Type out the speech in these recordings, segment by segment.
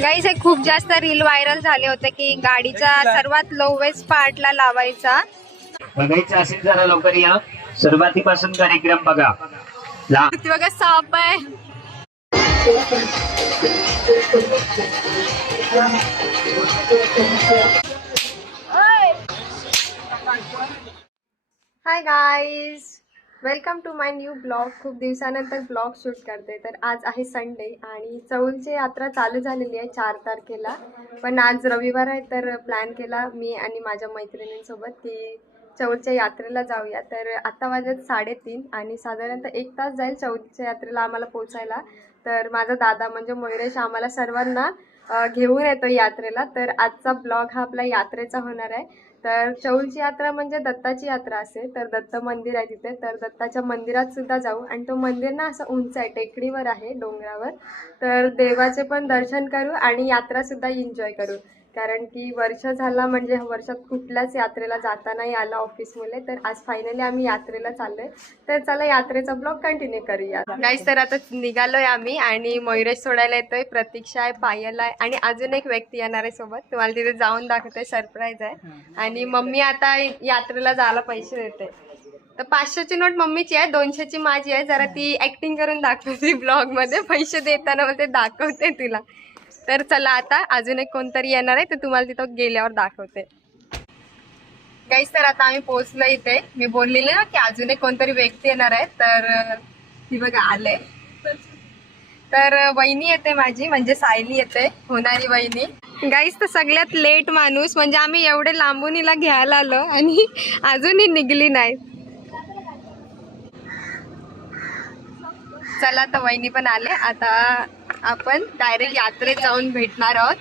गाईस, हे खूप जास्त रील व्हायरल झाले होते की गाडीचा सर्वात लोवेस्ट पार्टला लावायचा. बघायचं असेल जरा लवकर या. सुरुवातीपासून कार्यक्रम बघा. बघा साप आहे. Hi guys, welcome to my new blog. खूप दिवसानंतर ब्लॉग शूट करते. तर आज आहे संडे आणि चौलची यात्रा चालू झालेली आहे 4 तारखेला. पण आज रविवार आहे तर प्लॅन केला मी आणि माझ्या मैत्रिणींसोबत की चौलच्या यात्रेला जाऊया. तर आता वाजत 3:30 आणि साधारणतः 1 तास जाईल चौलच्या यात्रेला आम्हाला पोचायला. तर माझा दादा म्हणजे मयुरेश आम्हाला सर्वांना घेऊन येतो यात्रेला. तर आजचा ब्लॉग हा आपला यात्रेचा होणार आहे. तर चौलची यात्रा म्हणजे दत्ताची यात्रा असेल. तर दत्त मंदिर आहे तिथे. तर दत्ताच्या मंदिरात सुद्धा जाऊ आणि तो मंदिर ना असं उंच आहे, टेकडीवर आहे, डोंगरावर. तर देवाचे पण दर्शन करू आणि यात्रा सुद्धा एन्जॉय करू. कारण की वर्ष झाला म्हणजे वर्षात कुठल्याच यात्रेला जाता नाही आलं ऑफिसमुळे. तर आज फायनली आम्ही यात्रेला चाललोय. तर चला यात्रेचा ब्लॉग कंटिन्यू करूया गाईस. तर आता निघालोय आम्ही आणि मयुरेश सोडायला येतोय, प्रतीक्षा आहे, पायल आहे आणि अजून एक व्यक्ती येणार आहे सोबत. तुम्हाला तिथे जाऊन दाखवते, सरप्राईज आहे. आणि मम्मी आता यात्रेला जायला पैसे देते. तर 500ची नोट मम्मीची आहे, 200ची माझी आहे. जरा ती ऍक्टिंग करून दाखवते ब्लॉग मध्ये, पैसे देताना मग ते दाखवते तिला. तर चला आता अजून एक कोणतरी येणार आहे, तर तुम्हाला तिथं गेल्यावर दाखवते गाईस. तर आता आम्ही पोहोचलो इथे. मी बोललेले ना की अजून एक कोणतरी व्यक्ती येणार आहे. तर ती बघा आले. तर वहिनी येते माझी, म्हणजे सायली येते, होणारी वहिनी. गाईस, तर सगळ्यात लेट माणूस म्हणजे आम्ही एवढे लांबून हिला घ्यायला आलो आणि अजूनही निघली नाही. चला तर वहिनी पण आले. आता आपण डायरेक्ट यात्रेत जाऊन भेटणार आहोत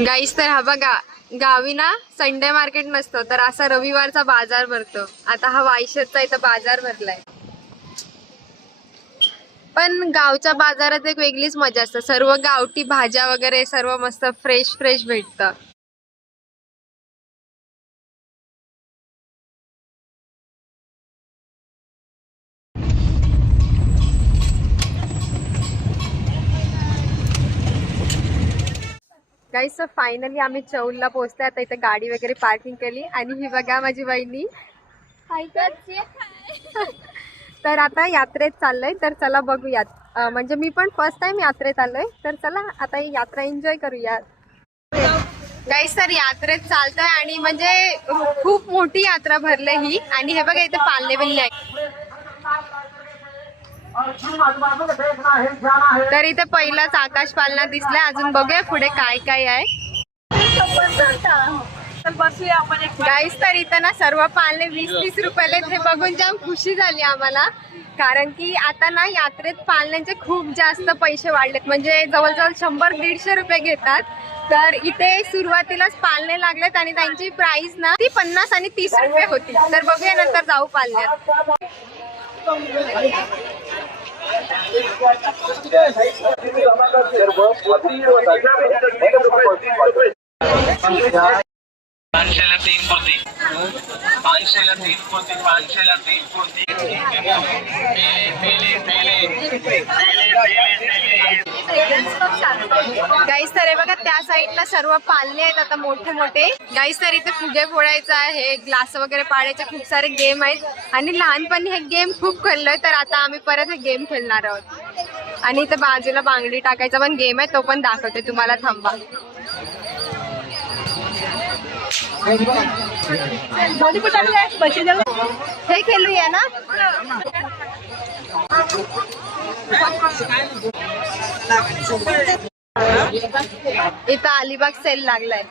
गाईस. तर हा बघा, गावी ना संडे मार्केट नसतो, तर असा रविवारचा बाजार भरतो. आता हा वायशेतचा इथं बाजार भरलाय. पण गावच्या बाजारात एक वेगळीच मजा असते. सर्व गावठी भाज्या वगैरे सर्व मस्त फ्रेश फ्रेश भेटतं. गाईस, तर फायनली आम्ही चौलला पोहोचले. आता इथे गाडी वगैरे पार्किंग केली आणि ही बघा माझी वहिनी. तर आता यात्रेत चाललंय. तर चला बघूयात. म्हणजे मी पण फर्स्ट टाइम यात्रेत आलोय. तर चला आता ही यात्रा एन्जॉय करूया गाईस. तर यात्रेत चालतोय आणि म्हणजे खूप मोठी यात्रा भरली ही. आणि हे बघा इथे पाळणे बिल्ले आहे. तर इथे पहिलाच आकाश पालना दिसलाय. अजून बघूया पुढे काय काय आहे गाईस. तर इथं ना सर्व पाळणे 20-30 रुपयाला. हे बघून जाम खुशी झाली आम्हाला. कारण की आता ना यात्रेत पाळण्यांचे खूप जास्त पैसे वाढलेत. म्हणजे जवळजवळ 100-150 रुपये घेतात. तर इथे सुरुवातीलाच पाळणे लागलेत आणि त्यांची प्राइस ना ती 50 आणि 30 रुपये होती. तर बघूया नंतर जाऊ पाळण्यात. गाईस, तर हे बघा त्या साईडला सर्व पाळणे आहेत आता मोठे मोठे. गाईस, तर इथे फुगे फोडायचं आहे, ग्लास वगैरे पाडायचे, खूप सारे गेम आहेत आणि लहानपणी हे गेम खूप खेळलोय. तर आता आम्ही परत हे गेम खेळणार आहोत. आणि इथे बाजूला बांगडी टाकायचा पण गेम आहे, तो पण दाखवते तुम्हाला, थांबा. हे खेळूया ना. इथं अलिबाग सेल लागलाय.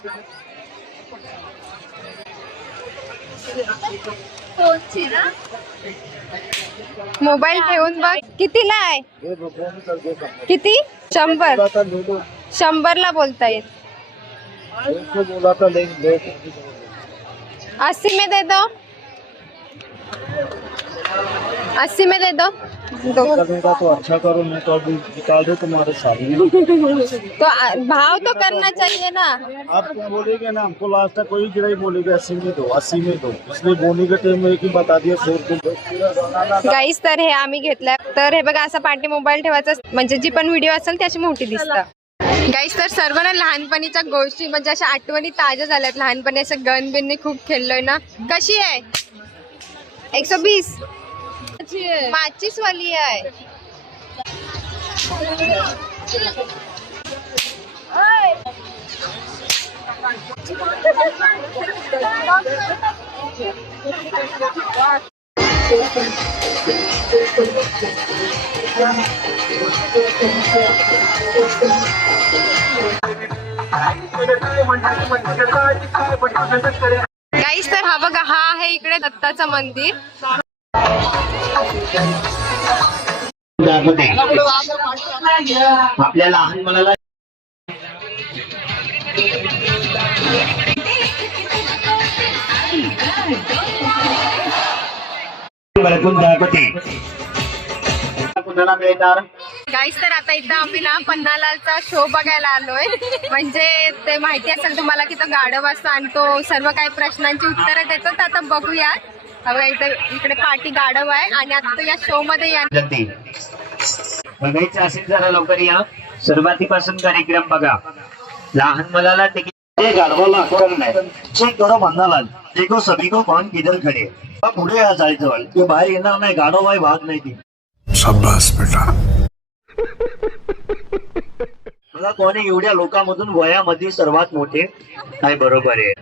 मोबाईल ठेवून बघ. कितीला आहे? किती? 100ला बोलता येत. 80 में दे दो. 80 में दे दो। करूँगा तो अच्छा करो, नहीं तो अभी निकाल दो तुम्हारे सामने। तो भाव तो करना चाहिए ना। आप क्या बोलेगे ना, हमको लास्ट तक कोई गिराई बोलेगे 80 में दो, 80 में दो, इसलिए बोनी के टाइम में एक ही बता दिया 100 रुपये। गाईस तर हे आम्ही घेतलंय, तर हे बघा असा पाठी मोबाईल ठेवायचा, म्हणजे जी पण व्हिडिओ असेल त्याची मोठी दिसतं। गाईस तर सर्व ना लहानपणीच्या गोष्टी म्हणजे अशा आठवणी ताज्या झाल्यात। लहानपणी असं गन बिनने खूप खेळलोय ना। कशी आहे? 120 25 वाली आहे। गाईस तर हा बघा, हा आहे इकडे दत्ताचं मंदिर। आपल्या लहान मुलाला कुणाला मिळणार? गाईस तर आता इथं आम्ही ना पन्नालालचा शो बघायला आलोय। म्हणजे ते माहिती असेल तुम्हाला की तो गाढव असतो आणि तो सर्व काही प्रश्नांची उत्तरं देतो। तर आता बघूयात। बघा इकडे पाठी गाढव आहे आणि आता तो या शो मध्ये जल्दी बघायचं असेल जरा लवकर या। सुरुवातीपासून कार्यक्रम बघा। लहान मुलाला तिकीट गाडवाला अक्कल नाही, चेक करो म्हणाला, देखो सभी को कौन किधर खडे, पुढे या जायचं ते बाहेर येणार नाही, गाडव बाई भाग नाही ती। शाबास बेटा। मला कोणी एवढ्या लोकांमधून वयामध्ये सर्वात मोठे काय बरोबर आहे।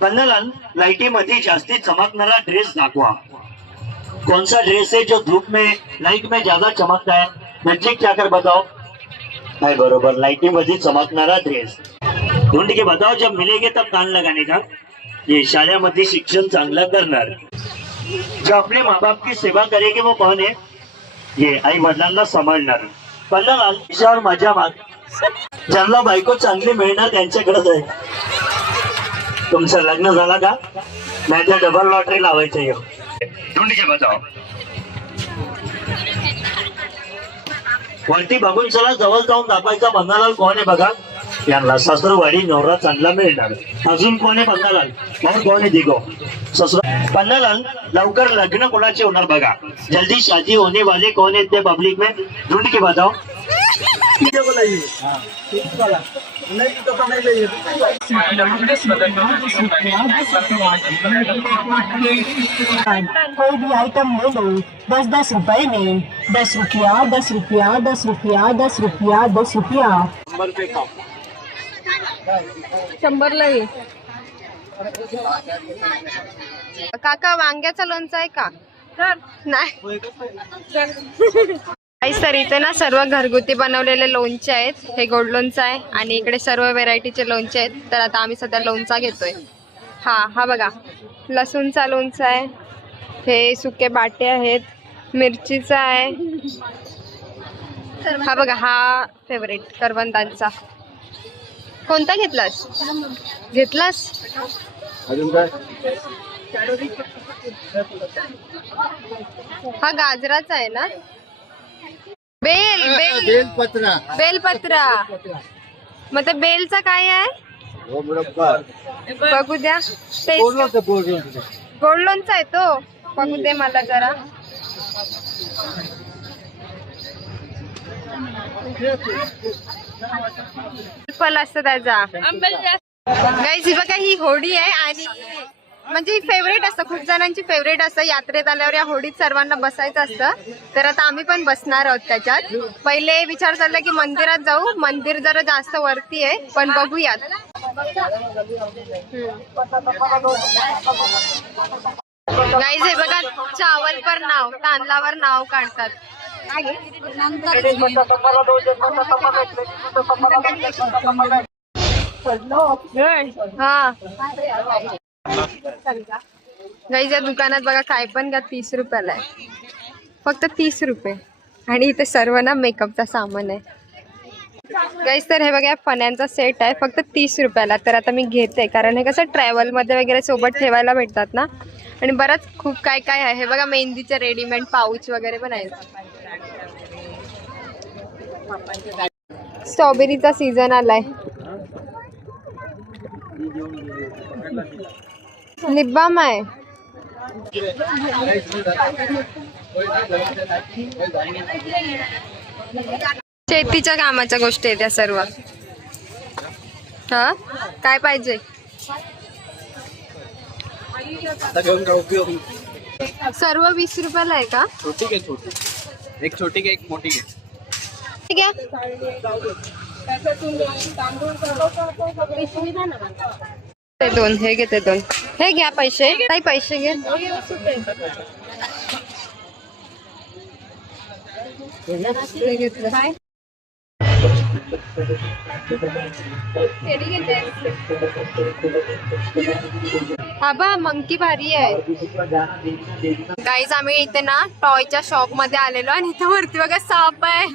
पन्नालाल लाईटीमध्ये जास्ती चमकणारा ड्रेस दाखवा। कौन सा ड्रेस है जो धूप में लाइट में ज्यादा चमकता है, नजदीक जाकर बताओ। है बरोबर, लाइटिंग मध्ये चमकणारा ड्रेस। ढूंढ के बताओ, जब मिलेंगे तब कान लगाने का। ये शाळेमध्ये शिक्षण चांगलं करणार, जो अपने माँ बाप की सेवा करेगे वो कौन है? ये आई वडिलांना सांभाळणार। पन्नालाल विचार माझ्या माग, ज्यांना बायको चांगली मिळणार त्यांच्याकडेच आहे। तुमचं लग्न झालं का? नाही तर डबल लॉटरी लावायचं आहे। ढूंढ के बताओ। वरती बघून चला, जवळ जाऊन दाखवायचा पन्नालाल कोण आहे बघा। यांना सासरवाडी नवरा चांगला मिळणार। अजून कोण आहे पन्नालाल? और कोण आहे दिगो ससुर? पन्नालाल लवकर लग्न कोणाचे होणार बघा। जल्दी शादी होने वाले कौन है इतने पब्लिक में? ढूंढ के बताओ। कोई भी आइटम ले लो 10-10 रुपए में। 10 रुपया 10 रुपया 10 रुपया 10 रुपया 10 रुपया। 100 ला ये। काका वांग्याचं लोणचं आहे का? नाही। गाईस तर इथे ना सर्व घरगुती बनवलेले लोणचे आहेत। हे गोड लोणचं आहे आणि इकडे सर्व व्हेरायटीचे लोणचे आहेत। तर आता आम्ही सध्या लोणचा घेतोय। हा बघा, लसूणचा लोणचं आहे, हे सुके बाटे आहेत, मिरचीचा आहे। हा बघा, हा फेवरेट करवंदांचा। कोणता घेतलास? अजून काय? हा गाजराचा आहे ना? बेलपत्रा। मग ते बेलचा काय आहे? बघू द्या। गोड लोणचा आहे तो, बघू दे मला जरा। फल असतं त्याचा। गाईस बघा, ही होडी आहे आणि म्हणजे फेवरेट असतं, खूप जणांची फेवरेट असतं। यात्रेत आल्यावर या होडीत सर्वांना बसायचं असतं। तर आता आम्ही पण बसणार आहोत त्याच्यात। पहिले विचार चालला की मंदिरात जाऊ, मंदिर जरा जास्त वरती आहे, पण बघूयात। गाईस हे बघा, चावल पर नाव, तांदळावर नाव काढतात। हा गाईस या दुकानात बघा, काय पण घ्या 30 रुपयाला आहे, फक्त 30 रुपये। आणि इथे सर्व ना मेकअपचा सामान आहे। गाईस तर हे बघा, फण्यांचा सेट आहे फक्त 30 रुपयाला। तर आता मी घेते, कारण हे कसं ट्रॅव्हलमध्ये वगैरे सोबत ठेवायला भेटतात ना। आणि बरंच खूप काय काय आहे. हे बघा मेहंदीचे रेडीमेड पाऊच वगैरे पण आहेत. स्ट्रॉबेरीचा सीझन आलाय. लिप बाम आहे. शेतीच्या कामाच्या गोष्टी आहेत त्या सर्व. हा काय पाहिजे? सर्व 20 रुपयाला आहे का? छोटी घे, छोटी एक छोटी घे, एक मोठी घे. ठीक आहे. ते दोन हे घेते, दोन हे घ्या. पैसे काही पैसे घे. हे घेतलं. हा बा मंकी भारी आहे. गाईज आम्ही इथे ना टॉयच्या शॉप मध्ये आलेलो आणि इथे वरती बघा साप आहे.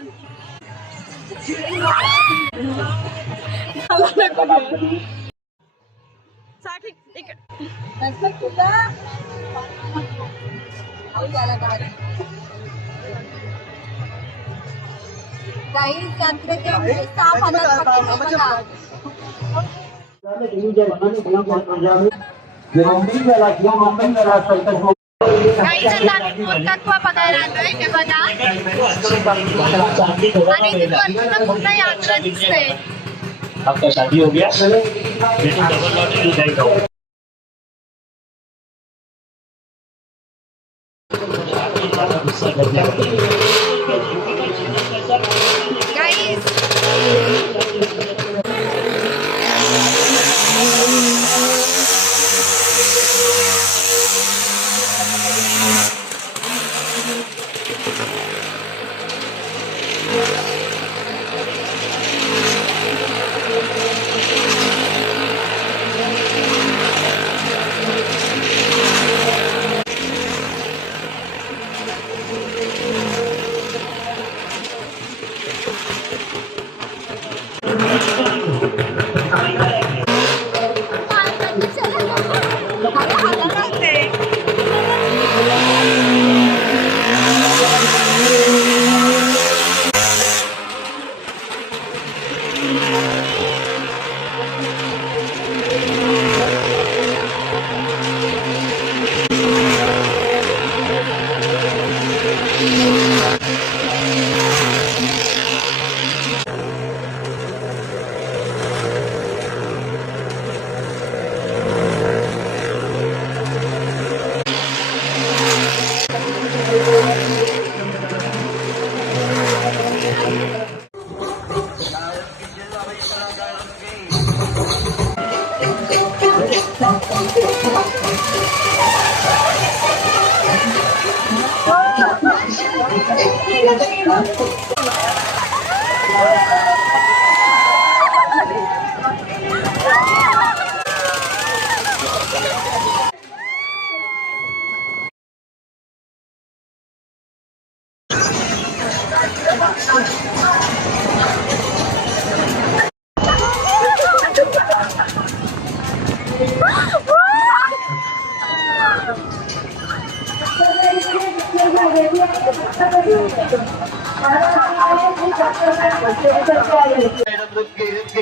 गाईचं आम्ही मूर्खत्व बघायला आलोय. हे बघा आणि ती वरनं पूर्ण यात्रा दिसते. आपका शादी हो गया डबल लॉटरी जाएगा. गाईज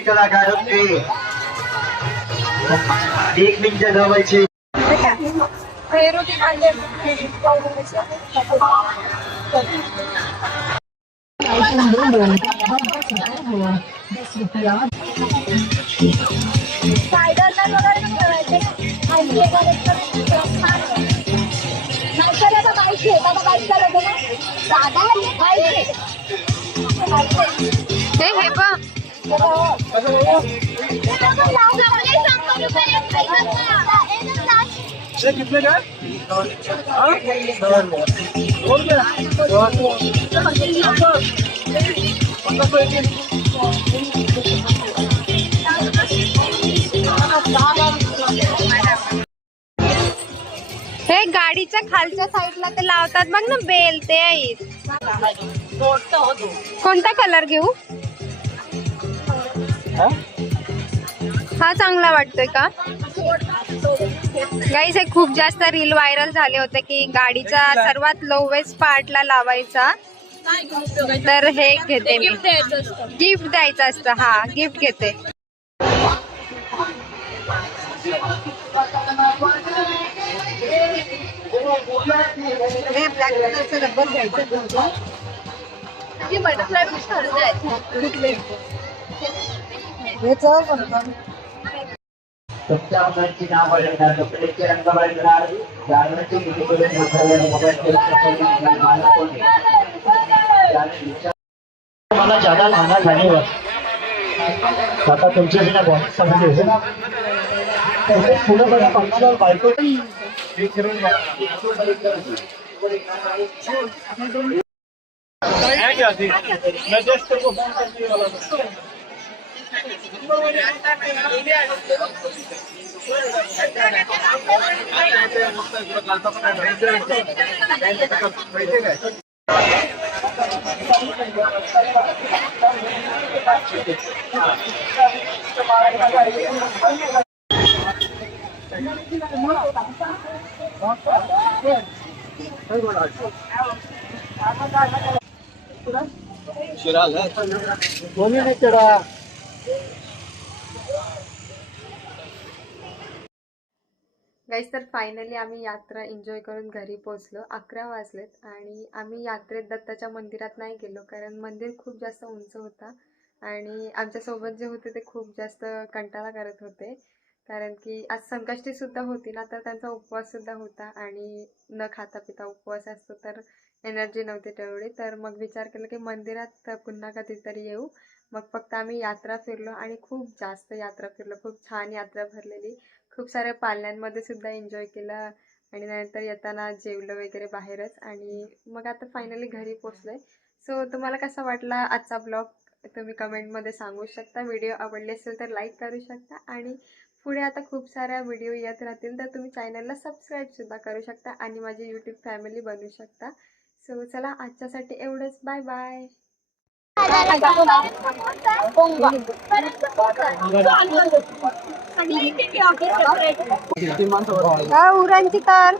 कलाकारों के एक मिनट जगावायची. हे बा कितने का? हे गाडीच्या खालच्या साईडला ते लावतात बघ ना बेल, ते आहेत. कोणता कलर घेऊ? हा चांगला वाटतोय का? गाईस हे खूप जास्त रील व्हायरल झाले होते की गाडीचा सर्वात लोवेस्ट पार्टला लावायचा. तर हे घेते मी. गिफ्ट द्यायचं असतं. हा गिफ्ट घेते. तुमच्या मुलांची नाव बदलणार, कपड्याचे रंग बदलणार, गार्मेंटची किती बदल मला ज्यादा लहान झाले आता तुमच्या बिना बॉन्ड समजले पुढे बघा पंधरा बायको कोणी नाही चढा. गाईस तर फायनली आम्ही यात्रा एन्जॉय करून घरी पोहोचलो. 11 वाजलेत आणि आम्ही यात्रेत दत्ताच्या मंदिरात नाही गेलो कारण मंदिर खूप जास्त उंच होता आणि आमच्यासोबत जे होते ते खूप जास्त कंटाळा करत होते कारण की आज संकष्टीसुद्धा होती ना, तर त्यांचा उपवाससुद्धा होता आणि न खाता पिता उपवास असतो तर एनर्जी नव्हती तेवढी. तर मग विचार केला की मंदिरात पुन्हा कधीतरी येऊ. मग फक्त आम्ही यात्रा फिरलो आणि खूप जास्त यात्रा फिरलो. खूप छान यात्रा भरलेली. खूप साऱ्या पाल्यांमध्ये सुद्धा एन्जॉय केला आणि नंतर येताना जेवलं वगैरे बाहेरच आणि मग आता फायनली घरी पोचलोय. सो तुम्हाला कसा वाटला आजचा ब्लॉग तुम्ही कमेंटमध्ये सांगू शकता. व्हिडिओ आवडले असेल तर लाईक करू शकता आणि पुढे आता खूप साऱ्या व्हिडिओ येत राहतील तर तुम्ही चॅनलला सबस्क्राईबसुद्धा करू शकता आणि माझी यूट्यूब फॅमिली बनवू शकता. सो चला आजच्यासाठी एवढंच. Bye bye. उरांची तर